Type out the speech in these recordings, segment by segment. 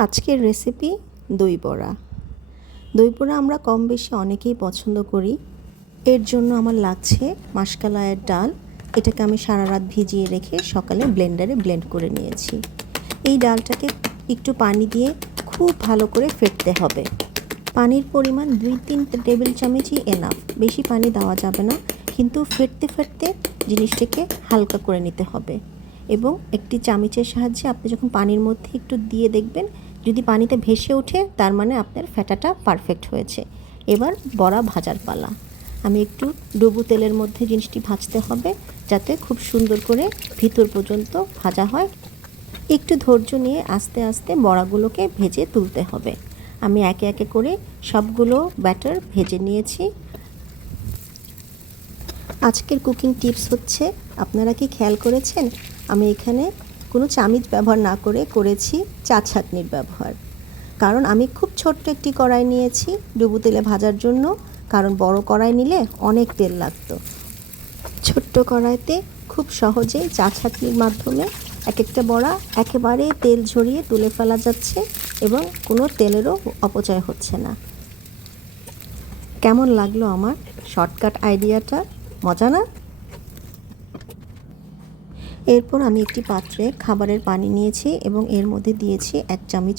আজকের রেসিপি দই বড়া। দই বড়া আমরা কম বেশি অনেকেই পছন্দ করি। এর জন্য আমার লাগছে মাসকলাইয়ের ডাল। এটাকে আমি সারা রাত ভিজিয়ে রেখে সকালে ব্লেন্ডারে ব্লেন্ড করে নিয়েছি। এই ডালটাকে একটু পানি দিয়ে খুব ভালো করে ফেটতে হবে। পানির পরিমাণ 2-3 টেবিল চামচই এনাফ, বেশি পানি দেওয়া যাবে না, কিন্তু ফেটতে ফেটতে জিনিসটাকে হালকা করে নিতে হবে। এবং একটি চামচের সাহায্যে আপনি যখন পানির মধ্যে একটু দিয়ে দেখবেন, যদি পানিতে ভেসে ওঠে তার মানে আপনার ফেটাটা পারফেক্ট হয়েছে। এবার বড়া ভাজার পালা। আমি একটু ডুবো তেলের মধ্যে জিনিসটি ভাজতে হবে, যাতে খুব সুন্দর করে ভিতর পর্যন্ত ভাজা হয়। একটু ধৈর্য নিয়ে আস্তে আস্তে বড়াগুলোকে ভেজে তুলতে হবে। আমি একে একে করে সবগুলো ব্যাটার ভেজে নিয়েছি। আজকের কুকিং টিপস হচ্ছে, আপনারা কি খেয়াল করেছেন আমি এখানে কোনো চামচ ব্যবহার না করে করেছি চা ছাঁকনির ব্যবহার। কারণ আমি খুব ছোট্ট একটি কড়াই নিয়েছি ডুবো তেলে ভাজার জন্য, কারণ বড় কড়াই নিলে অনেক তেল লাগতো। ছোট্ট কড়াইতে খুব সহজেই চা ছাঁকনির মাধ্যমে এক একটা বড়া একেবারে তেল ঝরিয়ে তুলে ফেলা যাচ্ছে এবং কোনো তেলেরও অপচয় হচ্ছে না। কেমন লাগলো আমার শর্টকাট আইডিয়াটা? মজা না? এরপর আমি একটি পাত্রে খাবারের পানি নিয়েছি এবং এর মধ্যে দিয়েছি 1 চামচ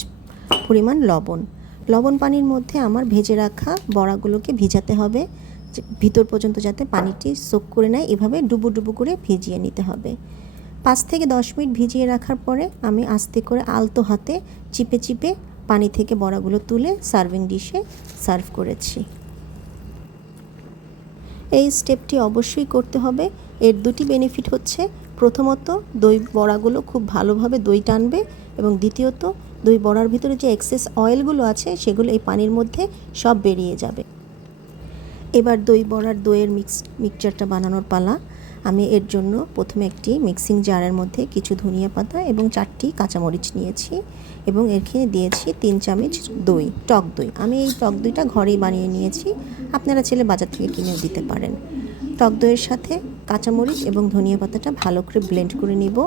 পরিমাণ লবণ। লবণ পানির মধ্যে আমার ভেজে রাখা বড়াগুলোকে ভিজাতে হবে, ভিতর পর্যন্ত যাতে পানিটি সোক করে নেয়। এভাবে ডুবো ডুবো করে ভিজিয়ে নিতে হবে। 5 থেকে 10 মিনিট ভিজিয়ে রাখার পরে আমি আস্তে করে আলতো হাতে চিপে চিপে পানি থেকে বড়াগুলো তুলে সার্ভিং ডিশে সার্ভ করেছি। এই স্টেপটি অবশ্যই করতে হবে। এর দুটি বেনিফিট হচ্ছে, প্রথমত দই বড়াগুলো খুব ভালোভাবে দই টানবে এবং দ্বিতীয়ত দই বড়ার ভিতরে যে এক্সেস অয়েলগুলো আছে সেগুলো এই পানির মধ্যে সব বেরিয়ে যাবে। এবার দই বড়ার দইয়ের মিক্সচারটা বানানোর পালা। আমি এর জন্য প্রথমে একটি মিক্সিং জারের মধ্যে কিছু ধনিয়া পাতা এবং 4টি কাঁচামরিচ নিয়েছি এবং এখানে দিয়েছি 3 চামচ দই, টক দই। আমি এই টক দইটা ঘরেই বানিয়ে নিয়েছি, আপনারা চাইলে বাজার থেকে কিনেও দিতে পারেন। টক দইয়ের সাথে কাঁচামরিচ এবং ধনিয়া পাতাটা ভালো করে ব্লেন্ড করে নিব।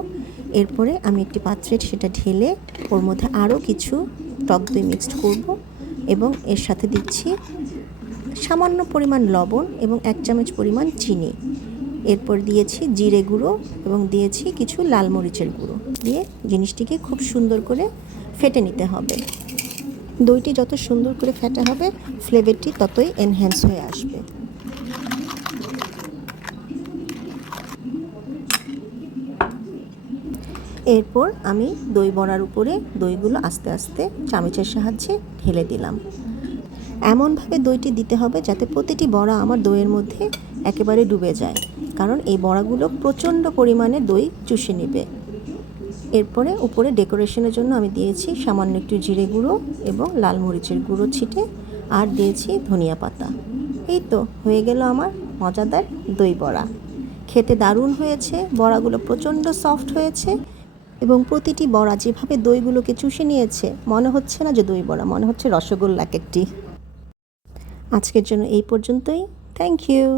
এরপরে আমি একটি পাত্রে সেটা ঢেলে ওর মধ্যে আরও কিছু টক দই মিক্সড করব এবং এর সাথে দিচ্ছি সামান্য পরিমাণ লবণ এবং 1 চামচ পরিমাণ চিনি। এরপর দিয়েছি জিরে গুঁড়ো এবং দিয়েছি কিছু লাল মরিচের গুঁড়ো দিয়ে জিনিসটিকে খুব সুন্দর করে ফেটে নিতে হবে। দইটি যত সুন্দর করে ফেটা হবে ফ্লেভারটি ততই এনহ্যান্স হয়ে আসবে। এরপর আমি দই বড়ার উপরে দইগুলো আস্তে আস্তে চামচের সাহায্যে ঢেলে দিলাম। এমনভাবে দইটি দিতে হবে যাতে প্রতিটি বড়া আমার দইয়ের মধ্যে একেবারে ডুবে যায়, কারণ এই বড়াগুলো প্রচণ্ড পরিমাণে দই চুষে নেবে। এরপরে উপরে ডেকোরেশনের জন্য আমি দিয়েছি সামান্য একটু জিরে গুঁড়ো এবং লাল মরিচের গুঁড়ো ছিটে, আর দিয়েছি ধনিয়া পাতা। এই তো হয়ে গেল আমার মজাদার দই বড়া। খেতে দারুণ হয়েছে, বড়াগুলো প্রচণ্ড সফট হয়েছে এবং প্রতিটি বড়া যেভাবে দইগুলোকে চুষে নিয়েছে, মনে হচ্ছে না যে দই বড়া, মনে হচ্ছে রসগোল্লা একটি। আজকের জন্য এই পর্যন্তই। Thank you.